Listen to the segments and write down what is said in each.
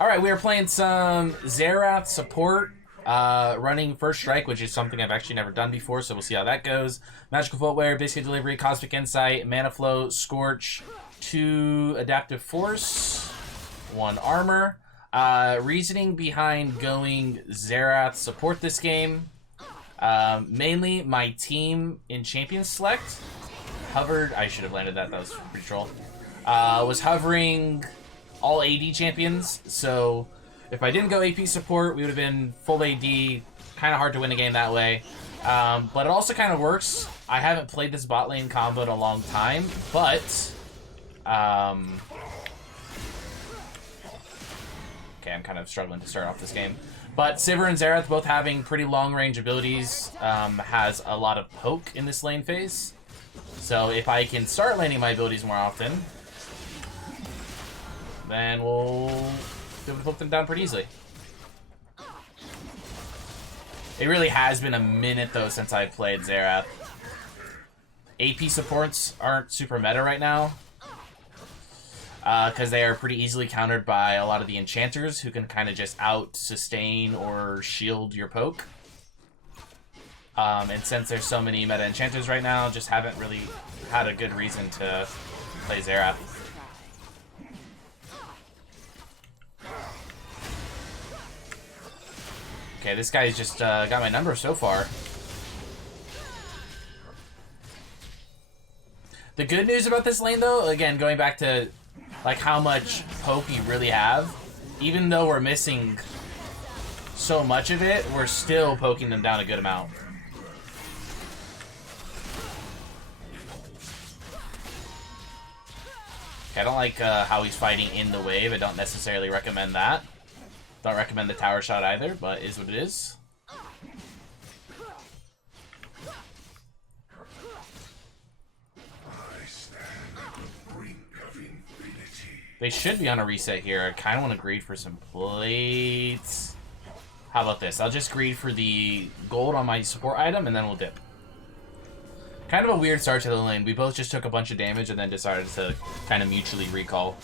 Alright, we are playing some Xerath support, running First Strike, which is something I've actually never done before, so we'll see how that goes. Magical Footwear, Biscuit Delivery, Cosmic Insight, Mana Flow, Scorch, 2 Adaptive Force, 1 Armor. Reasoning behind going Xerath support this game. Mainly my team in Champions Select hovered. I should have landed that was pretty troll. Was hovering all AD champions, so if I didn't go AP support, we would have been full AD. Kind of hard to win a game that way. But it also kind of works. I haven't played this bot lane combo in a long time, but okay, I'm kind of struggling to start off this game. But Sivir and Xerath, both having pretty long-range abilities, has a lot of poke in this lane phase. So if I can start landing my abilities more often, then we'll be able to put them down pretty easily. It really has been a minute, though, since I've played Xerath. AP supports aren't super meta right now, because they are pretty easily countered by a lot of the enchanters who can kind of just out-sustain or shield your poke. And since there's so many meta enchanters right now, just haven't really had a good reason to play Xerath. Okay, this guy's just got my number so far. The good news about this lane, though, again, going back to like how much poke you really have, even though we're missing so much of it, we're still poking them down a good amount. Okay, I don't like how he's fighting in the wave. I don't necessarily recommend that. Don't recommend the tower shot either, but is what it is. They should be on a reset here. I kind of want to greed for some plates. How about this? I'll just greed for the gold on my support item, and then we'll dip. Kind of a weird start to the lane. We both just took a bunch of damage and then decided to kind of mutually recall.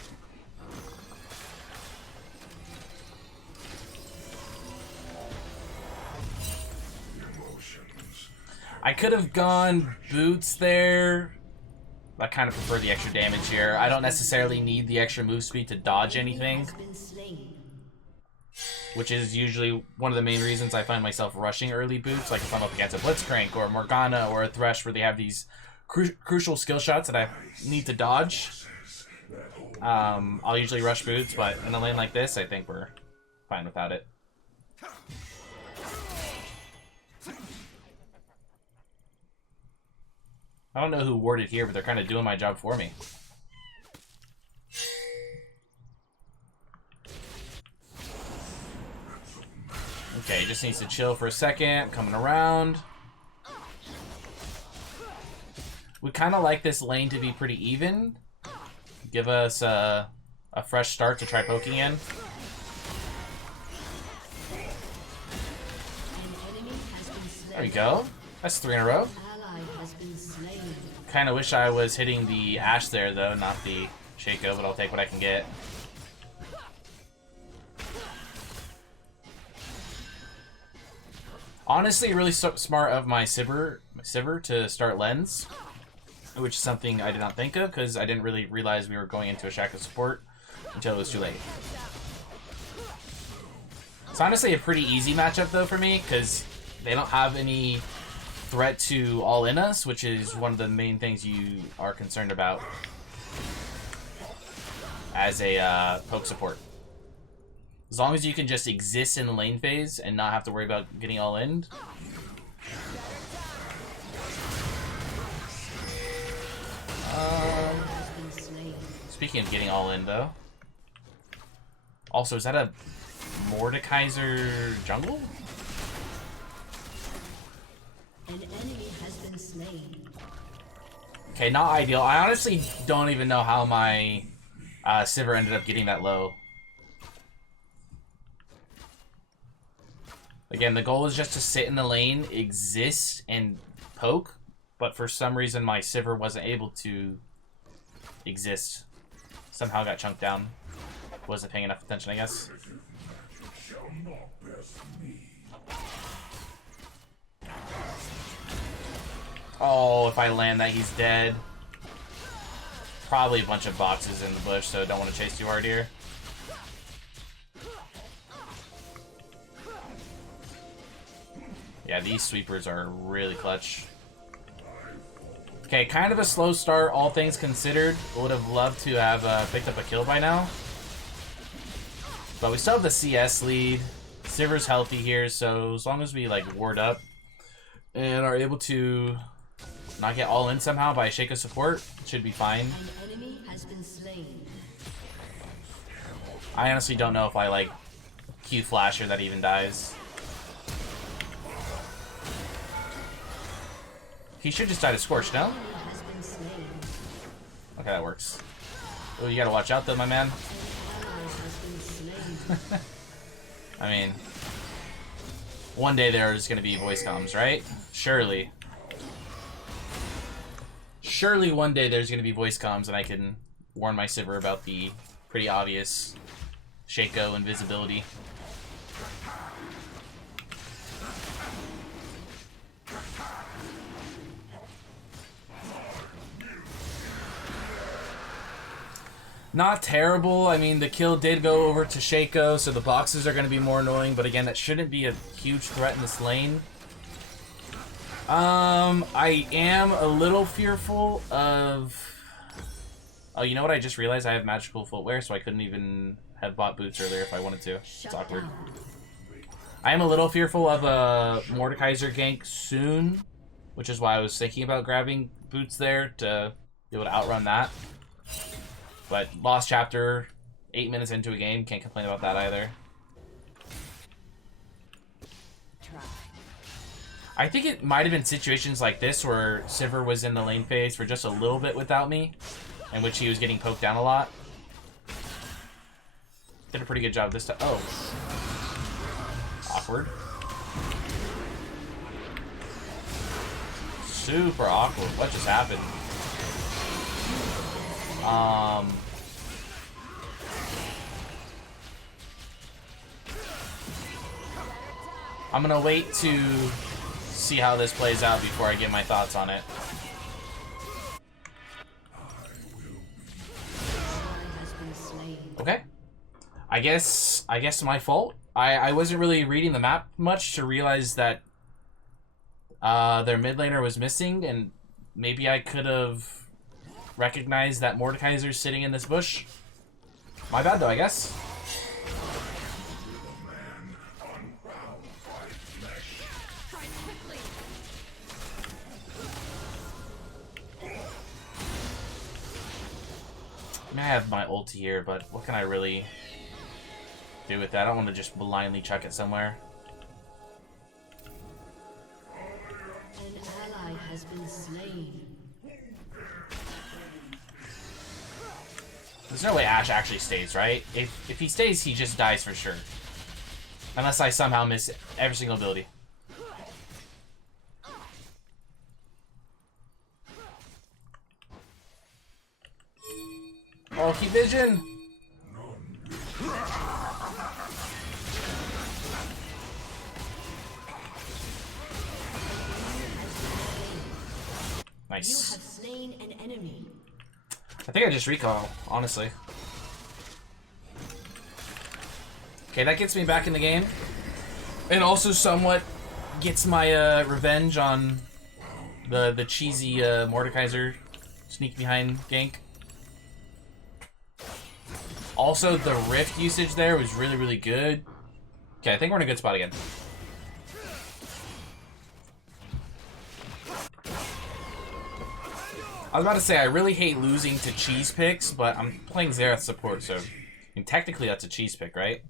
I could have gone boots there. I kind of prefer the extra damage here. I don't necessarily need the extra move speed to dodge anything, which is usually one of the main reasons I find myself rushing early boots, like if I'm up against a Blitzcrank or a Morgana or a Thresh where they have these crucial skill shots that I need to dodge. I'll usually rush boots, but in a lane like this, I think we're fine without it. I don't know who warded here, but they're kind of doing my job for me. Okay, just needs to chill for a second. Coming around. We kind of like this lane to be pretty even. Give us a fresh start to try poking in. There we go. That's 3 in a row. Kind of wish I was hitting the Ashe there, though, not the Shaco, but I'll take what I can get. Honestly, really smart of my Sivir to start Lens, which is something I did not think of, because I didn't really realize we were going into a Shaco support until it was too late. It's honestly a pretty easy matchup, though, for me, because they don't have any threat to all in us, which is one of the main things you are concerned about as a poke support. As long as you can just exist in the lane phase and not have to worry about getting all in. Speaking of getting all in, though. Also, is that a Mordekaiser jungle? An enemy has been slain. Okay, not ideal. I honestly don't even know how my Sivir ended up getting that low. Again, the goal is just to sit in the lane, exist, and poke. But for some reason, my Sivir wasn't able to exist. Somehow got chunked down. Wasn't paying enough attention, I guess. Oh, if I land that, he's dead. Probably a bunch of boxes in the bush, so don't want to chase too hard here. Yeah, these sweepers are really clutch. Okay, kind of a slow start, all things considered. Would have loved to have picked up a kill by now. But we still have the CS lead. Sivir's healthy here, so as long as we like ward up and are able to not get all in somehow by Shaco support, it should be fine. An enemy has been slain. I honestly don't know if I like Q Flasher that even dies. He should just die to Scorch, no? Has been slain. Okay, that works. Oh, you gotta watch out though, my man. An ally has been slain. I mean, one day there's gonna be voice comms, right? Surely. Surely one day there's gonna be voice comms and I can warn my Sivir about the pretty obvious Shaco invisibility. Not terrible. I mean, the kill did go over to Shaco, so the boxes are going to be more annoying, but again, that shouldn't be a huge threat in this lane. I am a little fearful of... Oh, you know what? I just realized I have magical footwear, so I couldn't even have bought boots earlier if I wanted to. It's awkward. I am a little fearful of a Mordekaiser gank soon, which is why I was thinking about grabbing boots there to be able to outrun that. But lost chapter, 8 minutes into a game, can't complain about that either. I think it might have been situations like this where Sivir was in the lane phase for just a little bit without me, in which he was getting poked down a lot. Did a pretty good job this time. Oh. Awkward. Super awkward. What just happened? I'm gonna wait to see how this plays out before I give my thoughts on it. Okay. I guess my fault. I wasn't really reading the map much to realize that their mid laner was missing, and maybe I could have recognized that Mordekaiser's sitting in this bush. My bad though, I guess. I mean, I have my ulti here, but what can I really do with that? I don't want to just blindly chuck it somewhere. An ally has been slain. There's no way Ashe actually stays, right? If he stays, he just dies for sure. Unless I somehow miss every single ability. Oh, keep vision! Nice. You have slain an enemy. I think I just recall, honestly. Okay, that gets me back in the game. And also somewhat gets my revenge on the cheesy Mordekaiser sneak behind gank. Also, the Rift usage there was really, really good. Okay, I think we're in a good spot again. I was about to say, I really hate losing to cheese picks, but I'm playing Xerath support, so... I mean, technically that's a cheese pick, right?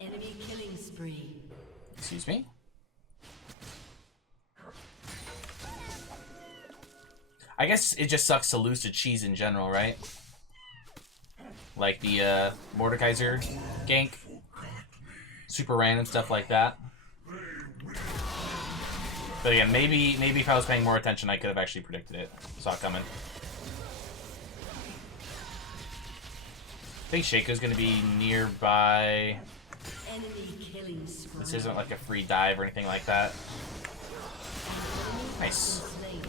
Enemy killing spree. Excuse me? I guess it just sucks to lose to cheese in general, right? Like the Mordekaiser gank. Super random stuff like that. But yeah, maybe if I was paying more attention, I could have actually predicted it. Saw it coming. I think Shaco's gonna be nearby. Enemy killing spree. This isn't like a free dive or anything like that. Nice. Slain.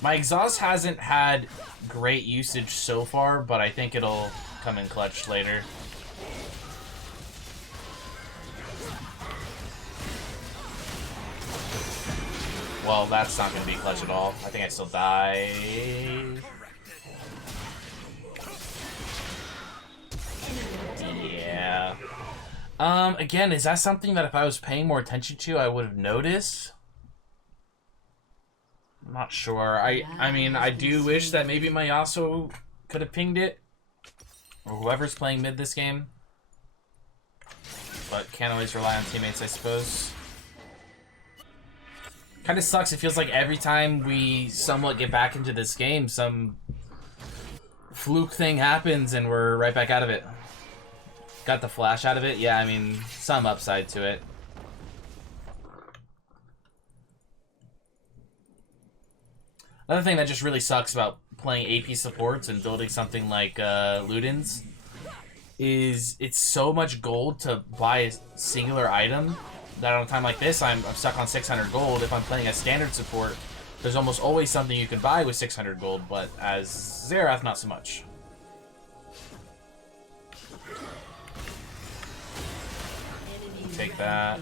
My exhaust hasn't had great usage so far, but I think it'll come in clutch later. Well, that's not going to be clutch at all. I think I still die. Yeah. Again, is that something that if I was paying more attention to, I would have noticed? I'm not sure. I mean, I do wish that maybe my Yasuo could have pinged it. Or whoever's playing mid this game. But can't always rely on teammates, I suppose. Kind of sucks. It feels like every time we somewhat get back into this game, some fluke thing happens and we're right back out of it. Got the flash out of it? Yeah, I mean, some upside to it. Another thing that just really sucks about playing AP supports and building something like Luden's is it's so much gold to buy a singular item that on a time like this, I'm stuck on 600 gold. If I'm playing a standard support, there's almost always something you can buy with 600 gold, but as Xerath, not so much. Take that.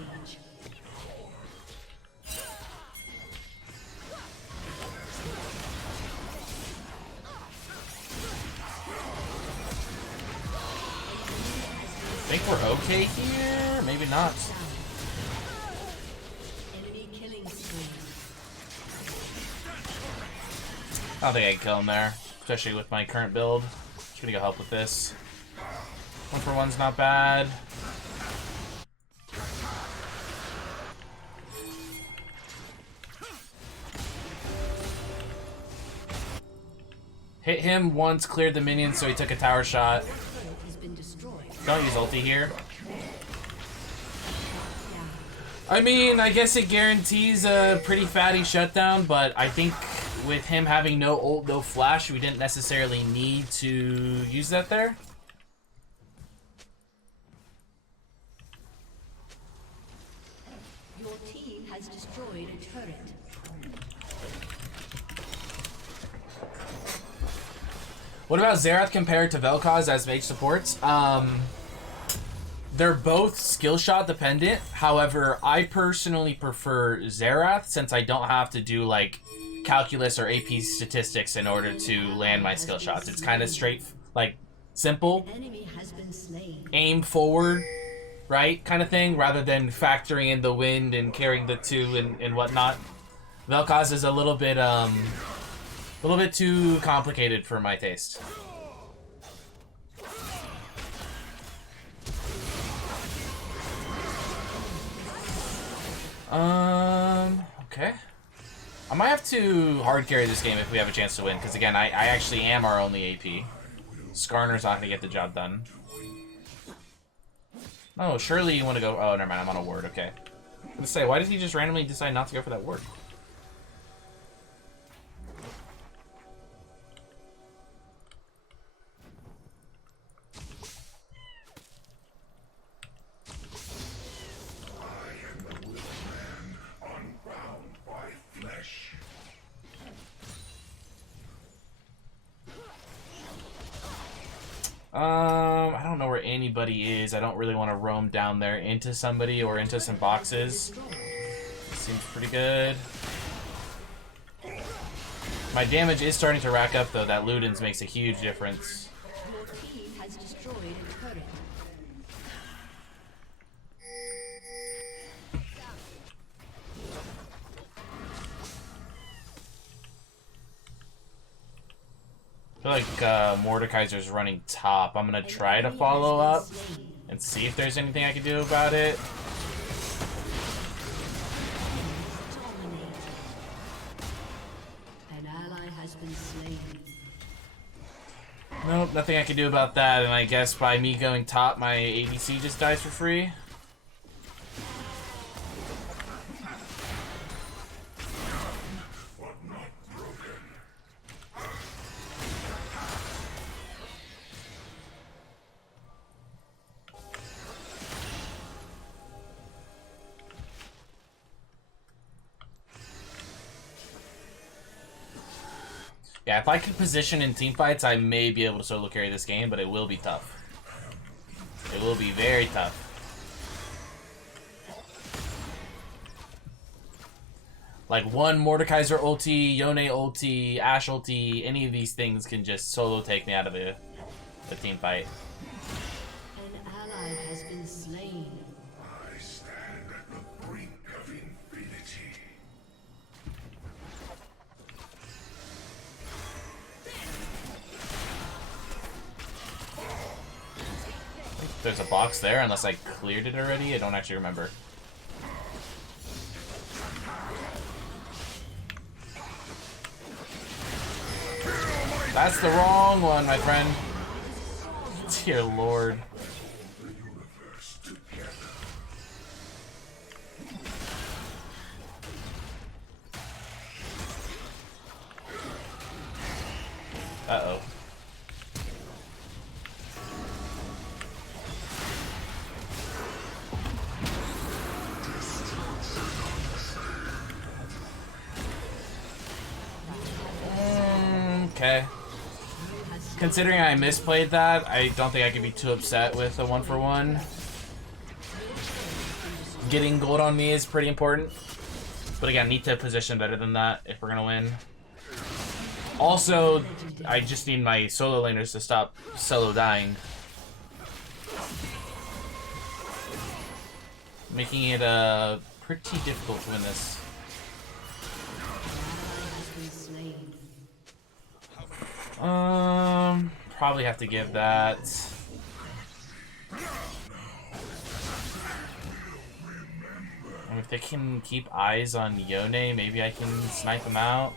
I think we're okay here. Maybe not. Enemy killing spree. I don't think I can kill him there, especially with my current build. Just gonna go help with this. 1-for-1's not bad. Hit him once, cleared the minions, so he took a tower shot. Has been destroyed. Don't use ulti here. I mean, I guess it guarantees a pretty fatty shutdown, but I think with him having no ult, no flash, we didn't necessarily need to use that there. Your team has destroyed a turret. What about Xerath compared to Vel'Koz as mage supports? They're both skill shot dependent. However, I personally prefer Xerath since I don't have to do like calculus or AP statistics in order to land my skill shots. It's kind of straight, like simple. Enemy has been slain. Aim forward, right? Kind of thing, rather than factoring in the wind and carrying the two and whatnot. Vel'Koz is a little bit too complicated for my taste. Okay. I might have to hard carry this game if we have a chance to win, because again, I actually am our only AP. Skarner's not gonna get the job done. Oh, surely you want to go. Oh, never mind. I'm on a ward. Okay. I'm gonna say, why did he just randomly decide not to go for that ward? I don't know where anybody is. I don't really want to roam down there into somebody or into some boxes. Seems pretty good. My damage is starting to rack up, though. That Luden's makes a huge difference. Your team has destroyed a turret. I feel like Mordekaiser's running top. I'm going to try to follow up and see if there's anything I can do about it. Dominated. An ally has been slain. Nope, nothing I can do about that, and I guess by me going top, my ADC just dies for free. Yeah, if I could position in team fights, I may be able to solo carry this game, but it will be tough. It will be very tough. Like one Mordekaiser ulti, Yone ulti, Ashe ulti, any of these things can just solo take me out of a team fight. An ally has been slain. I stand at the brink of infinity. There's a box there, unless I cleared it already. I don't actually remember. That's the wrong one, my friend. Dear Lord. Uh-oh. Okay. Considering I misplayed that, I don't think I can be too upset with a 1-for-1. Getting gold on me is pretty important. But again, need to position better than that if we're gonna win. Also, I just need my solo laners to stop solo dying. Making it pretty difficult to win this. Probably have to give that. And if they can keep eyes on Yone, maybe I can snipe them out.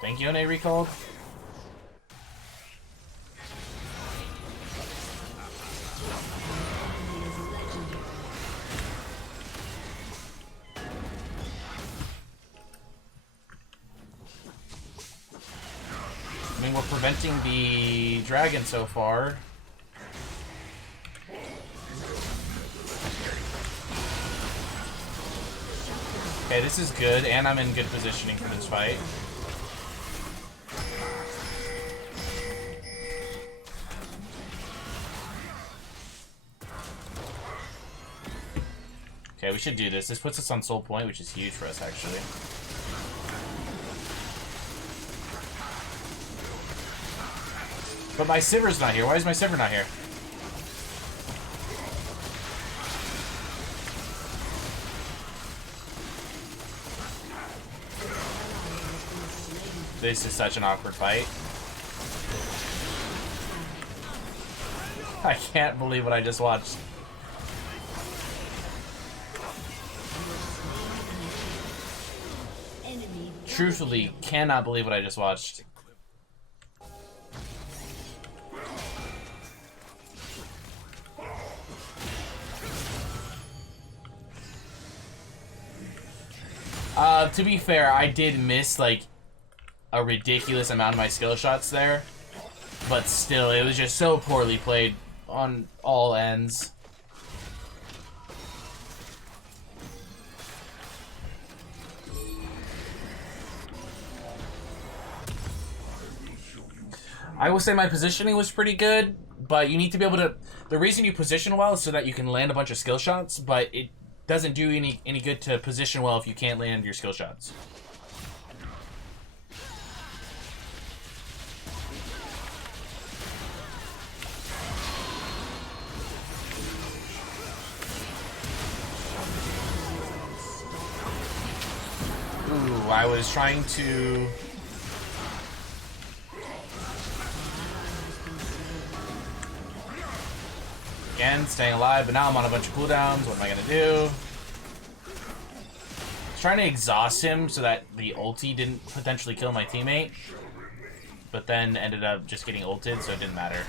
Think Yone recalled? I mean, we're preventing the dragon so far. Okay, this is good, and I'm in good positioning for this fight. Okay, we should do this. This puts us on soul point, which is huge for us, actually. But my Sivir's not here. Why is my Sivir not here? This is such an awkward fight. I can't believe what I just watched. Truthfully, cannot believe what I just watched. To be fair, I did miss, like, a ridiculous amount of my skill shots there. But still, it was just so poorly played on all ends. I will say my positioning was pretty good, but you need to be able to... The reason you position well is so that you can land a bunch of skill shots, but it doesn't do any good to position well if you can't land your skill shots. Ooh, I was trying to... Again, staying alive, but now I'm on a bunch of cooldowns. What am I gonna do? Trying to exhaust him so that the ulti didn't potentially kill my teammate, but then ended up just getting ulted, so it didn't matter.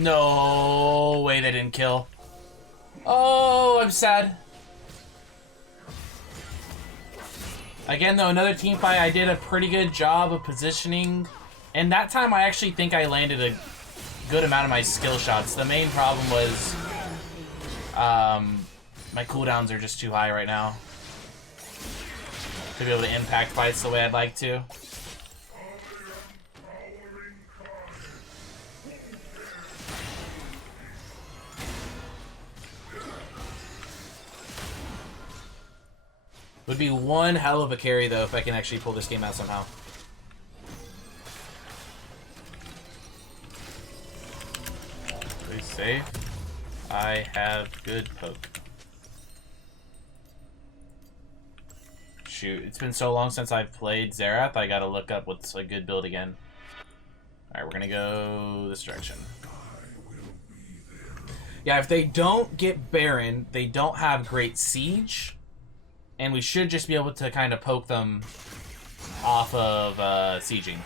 No way they didn't kill. Oh, I'm sad. Again, though, another team fight. I did a pretty good job of positioning. And that time, I actually think I landed a good amount of my skill shots. The main problem was my cooldowns are just too high right now to be able to impact fights the way I'd like to. Would be one hell of a carry, though, if I can actually pull this game out somehow. Please save. I have good poke. Shoot, it's been so long since I've played Xerath, I gotta look up what's a good build again. Alright, we're gonna go this direction. Yeah, if they don't get Baron, they don't have great siege. And we should just be able to kind of poke them off of sieging.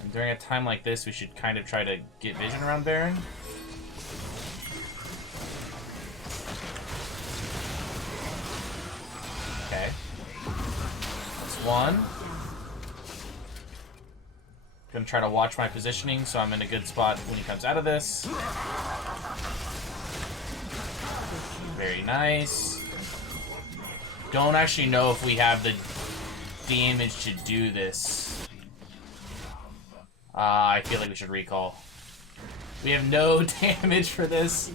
And during a time like this, we should kind of try to get vision around Baron. Okay. That's one. Gonna try to watch my positioning so I'm in a good spot when he comes out of this. Very nice. Don't actually know if we have the damage to do this. I feel like we should recall. We have no damage for this.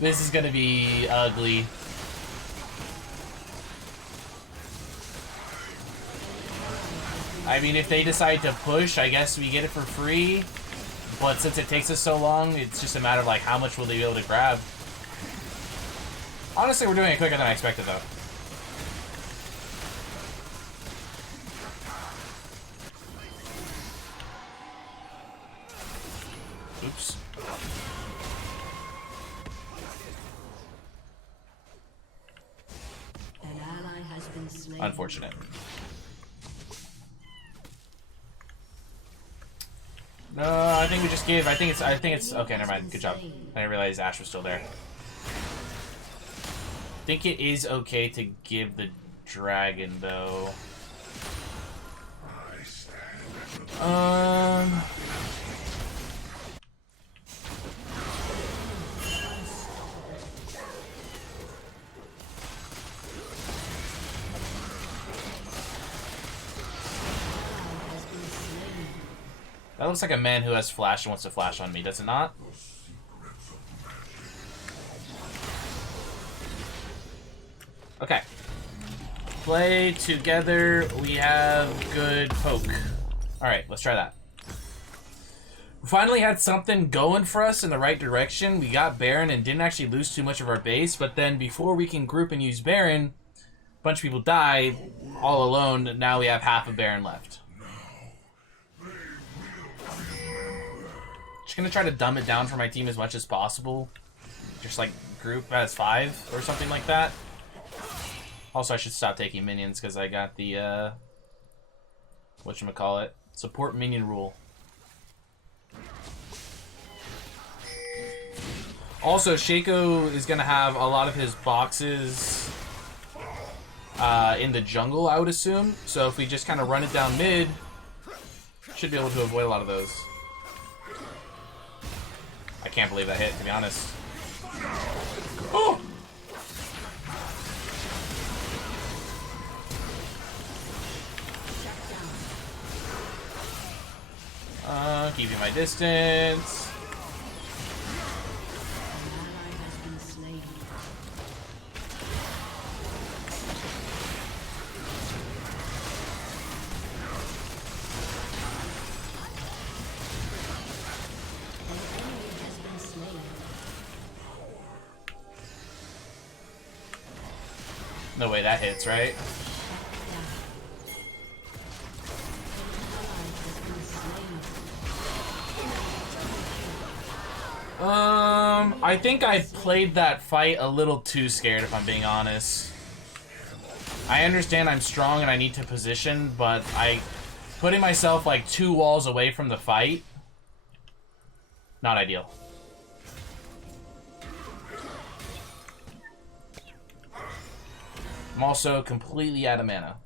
This is gonna be ugly. I mean, if they decide to push, I guess we get it for free. But since it takes us so long, it's just a matter of like how much will they be able to grab. Honestly, we're doing it quicker than I expected, though. Oops. An ally has been slain. Unfortunate. No, I think we just gave. I think it's. Okay, never mind. Good job. I didn't realize Ash was still there. I think it is okay to give the dragon, though. That looks like a man who has flash and wants to flash on me, does it not? Okay. Play together. We have good poke. Alright, let's try that. We finally had something going for us in the right direction. We got Baron and didn't actually lose too much of our base, but then before we can group and use Baron, a bunch of people die all alone. Now we have half of Baron left. Just gonna try to dumb it down for my team as much as possible. Just like group as 5 or something like that. Also, I should stop taking minions because I got the, whatchamacallit, support minion rule. Also, Shaco is going to have a lot of his boxes in the jungle, I would assume. So if we just kind of run it down mid, should be able to avoid a lot of those. I can't believe that hit, to be honest. Oh! Keeping my distance. No way that hits, right? I think I played that fight a little too scared, if I'm being honest. I understand I'm strong and I need to position, but putting myself like 2 walls away from the fight, not ideal. I'm also completely out of mana.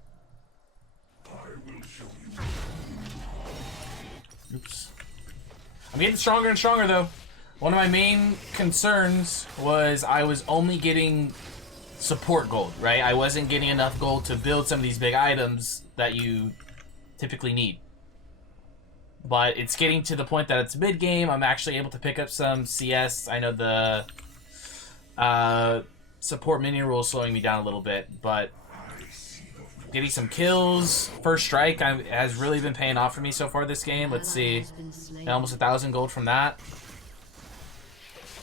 Oops. I'm getting stronger and stronger though. One of my main concerns was I was only getting support gold, right? I wasn't getting enough gold to build some of these big items that you typically need. But it's getting to the point that it's mid-game. I'm actually able to pick up some CS. I know the support mini rule is slowing me down a little bit, but getting some kills, first strike has really been paying off for me so far this game. Let's see, almost 1,000 gold from that.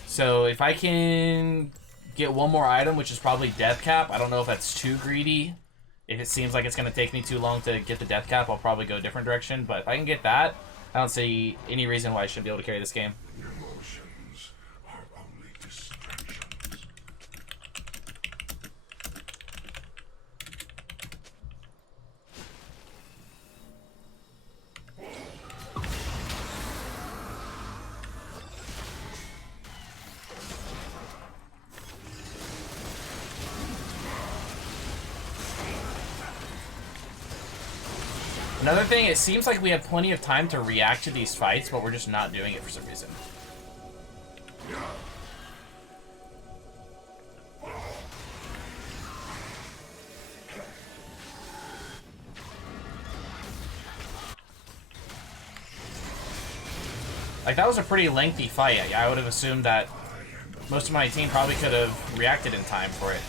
So if I can get one more item, which is probably death cap, I don't know if that's too greedy. If it seems like it's going to take me too long to get the death cap, I'll probably go a different direction. But if I can get that, I don't see any reason why I shouldn't be able to carry this game. Emotions are only distractions. Another thing, it seems like we have plenty of time to react to these fights, but we're just not doing it for some reason. Like, that was a pretty lengthy fight. I would have assumed that most of my team probably could have reacted in time for it.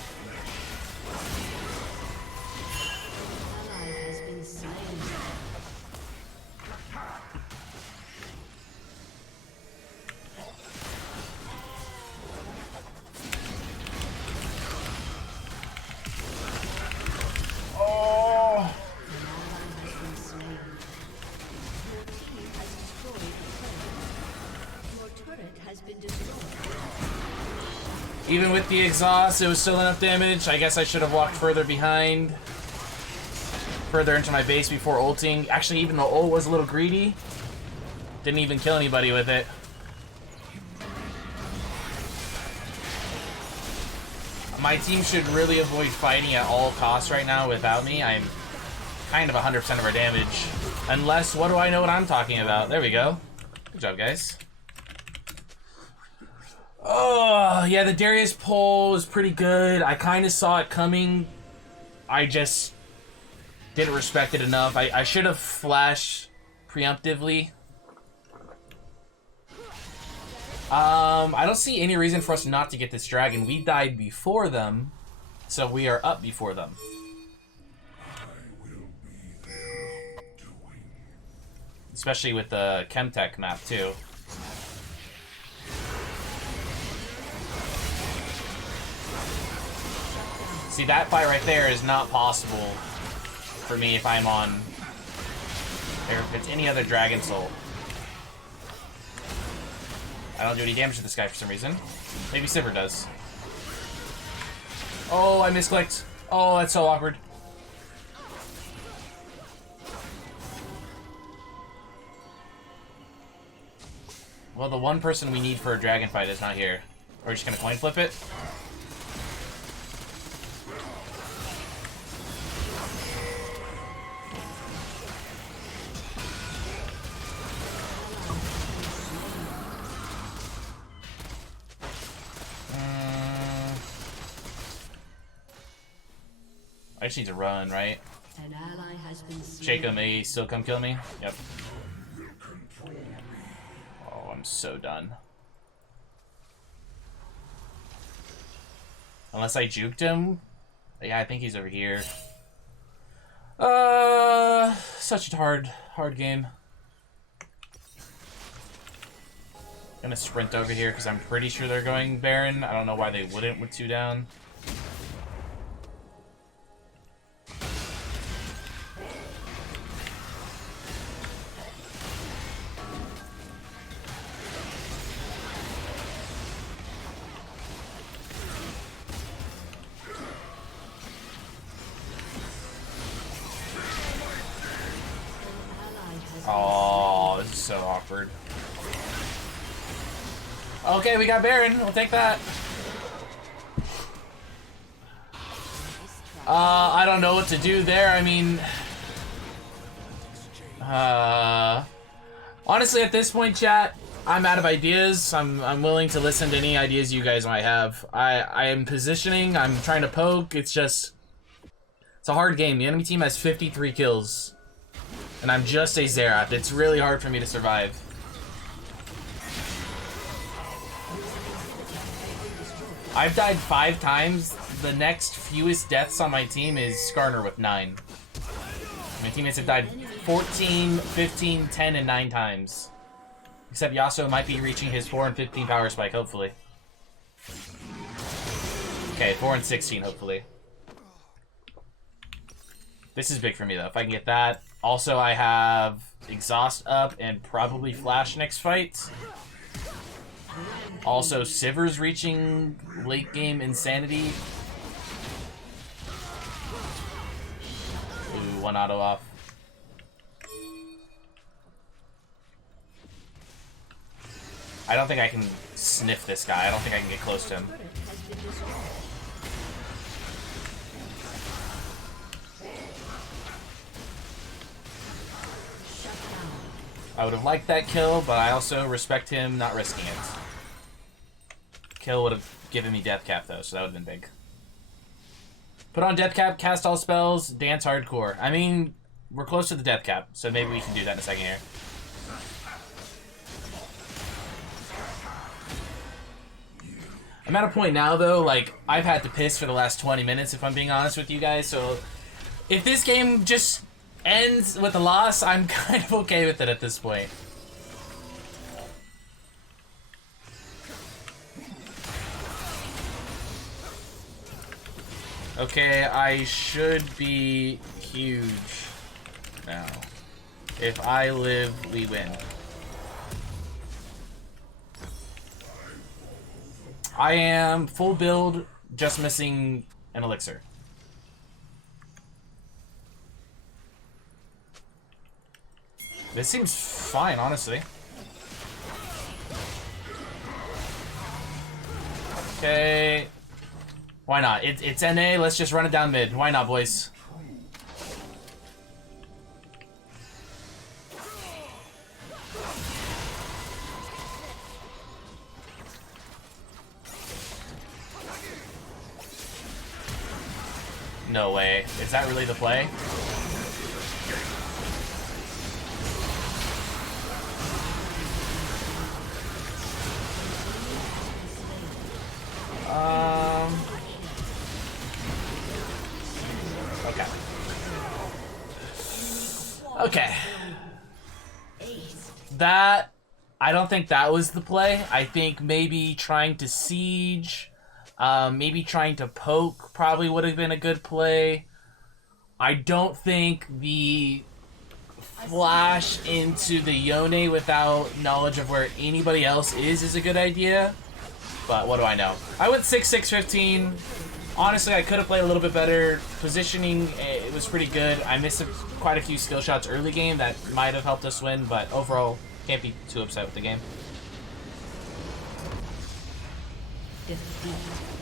Even with the exhaust, it was still enough damage. I guess I should have walked further behind. Further into my base before ulting. Actually, even the ult was a little greedy. Didn't even kill anybody with it. My team should really avoid fighting at all costs right now without me. I'm kind of 100% of our damage. Unless, what do I know what I'm talking about? There we go. Good job, guys. Oh, yeah, the Darius pull is pretty good. I kind of saw it coming. I just didn't respect it enough. I should have flashed preemptively. I don't see any reason for us not to get this dragon. We died before them, so we are up before them. Especially with the Chemtech map, too. See, that fight right there is not possible for me if I'm on... or if it's any other Dragon Soul. I don't do any damage to this guy for some reason. Maybe Sivir does. Oh, I misclicked. Oh, that's so awkward. Well, the one person we need for a dragon fight is not here. We're just gonna coin flip it. I just need to run, right? An ally has been slain. Jacob may still come kill me. Yep. Oh, I'm so done. Unless I juked him. Yeah, I think he's over here. Such a hard game. Gonna sprint over here because I'm pretty sure they're going Baron. I don't know why they wouldn't with 2 down. so awkward. Okay, we got Baron. We'll take that. I don't know what to do there. I mean... honestly, at this point, chat, I'm out of ideas. I'm willing to listen to any ideas you guys might have. I am positioning. I'm trying to poke. It's just... It's a hard game. The enemy team has 53 kills. And I'm just a Xerath. It's really hard for me to survive. I've died 5 times. The next fewest deaths on my team is Skarner with 9. My teammates have died 14, 15, 10, and 9 times. Except Yasuo might be reaching his 4 and 15 power spike, hopefully. Okay, 4 and 16, hopefully. This is big for me, though. If I can get that. Also, I have Exhaust up and probably Flash next fight. Also, Sivir's reaching late game insanity. Ooh, 1 auto off. I don't think I can sniff this guy. I don't think I can get close to him. I would have liked that kill, but I also respect him not risking it. Kill would have given me death cap though, so that would have been big. Put on death cap, cast all spells, dance hardcore. I mean, we're close to the death cap, so maybe we can do that in a second here. I'm at a point now though, like, I've had to piss for the last 20 minutes if I'm being honest with you guys, so if this game just ends with a loss, I'm kind of okay with it at this point. Okay, I should be huge now. If I live, we win. I am full build, just missing an elixir. This seems fine, honestly. Okay. Why not? It's NA, let's just run it down mid. Why not, boys? No way. Is that really the play? Okay. Okay. That... I don't think that was the play. I think maybe trying to siege... maybe trying to poke probably would have been a good play. I don't think the flash into the Yone without knowledge of where anybody else is a good idea. But what do I know? I went 6-6-15. Honestly, I could have played a little bit better. Positioning, it was pretty good. I missed quite a few skill shots early game that might have helped us win, but overall, can't be too upset with the game. Defeat.